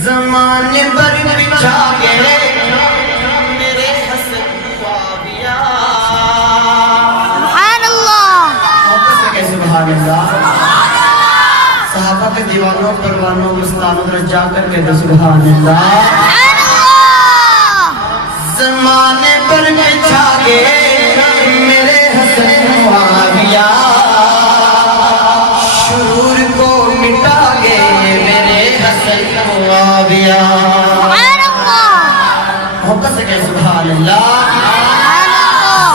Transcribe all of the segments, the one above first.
زمانے پر بچھا کے میرے حسن معاویہ سبحان اللہ سبحان اللہ صحابہ کے دیوانوں پروانوں مستانوں در جا کر کے دو سبحان اللہ زمانے پر بچھا کے میرے حسن معاویہ شرور کو مٹا گے میرے حسن معاویہ محبت سے کہے سبحان اللہ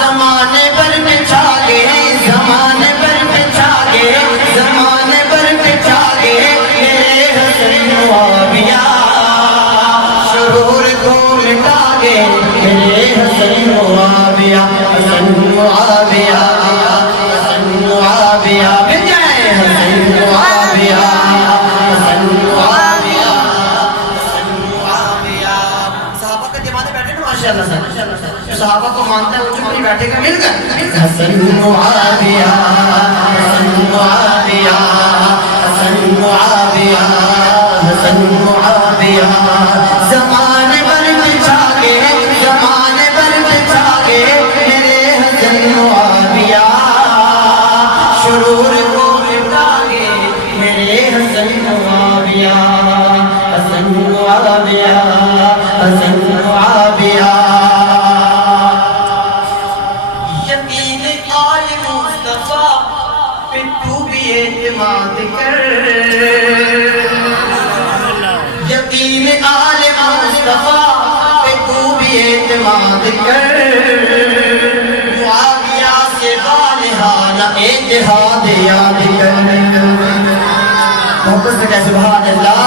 زمانے پر بچھا گے زمانے پر بچھا گے زمانے پر بچھا گے میرے حسن معاویہ شرور کو مٹا گے میرے حسن معاویہ حسن معاویہ حسن معاویہ بن جائے حسن معاویہ حسن معاویہ حسن معاویہ صحابہ کے دیوانے بیٹھے نا ماشاءاللہ سے جو صحابہ کو مانتا ہے وہ چپ نہیں بیٹھے گا مل کر حسن معاویہ حسن معاویہ حسن معاویہ حسن معاویہ زمانے پر بچھا کے زمانے پر بچھا کے میرے حسن معاویہ شرور کو مٹا گے میرے حسن معاویہ حسن معاویہ حسن معاویہ یقین آل مصطفیٰ پہ تو بھی اعتماد کر یقین آل مصطفیٰ پہ تو بھی اعتماد کر معاویہ سے غالحانہ اتحاد یاد کر محبت سے کہے سبحان اللہ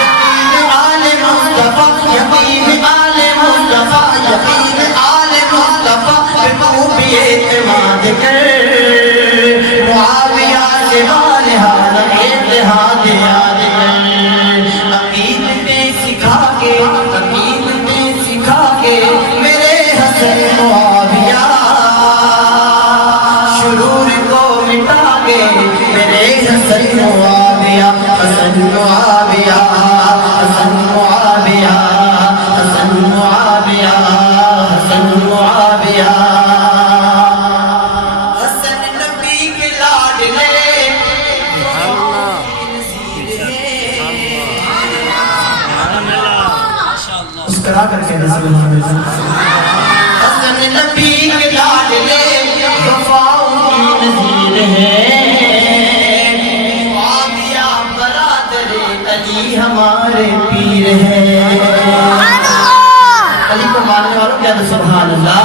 یقین آل مصطفیٰ یقین آل مصطفیٰ یقین آل مصطفیٰ پہ تو بھی اعتماد کر معاویہ سے غالحانہ اتحاد یاد کر عقیدتیں سکھا کے میرے حسن معاویہ شرور کو مٹا گے میرے حسن معاویہ حسن معاویہ حسن معاویہ حسن معاویہ حسن معاویہ حسن نبی کے لاڈلے مسکرا کر کے سبحان اللہ حسن نبی کے لاڈلے وفاؤں کی نظیر ہے معاویہ برادر علی ہمارے پیر ہے علی کو ماننے والوں کہہ دو سبحان اللہ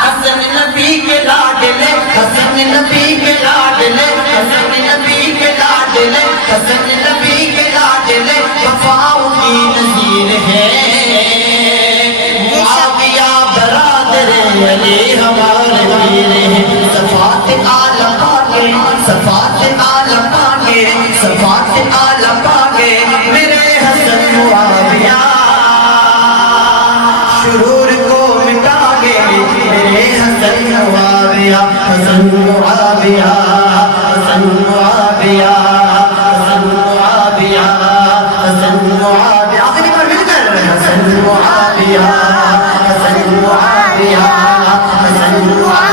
حسن نبی کے لاڈلے حسن نبی کے لاڈلے حسن نبی کے لاڈلے حسن نبی کے لاڈلے وفاؤں کی نظیر ہے معاویہ برادر علی ہمارے پیر ہے صفات اعلی پاکے صفات اعلی پاکے صفات اعلی پاکے میرے حسن معاویہ شرور کو مٹا گے میرے حسن معاویہ حسن معاویہ حسن معاویہ حسن معاویہ حسن معاویہ آخری پر مل کر حسن معاویہ حسن معاویہ حسن معاویہ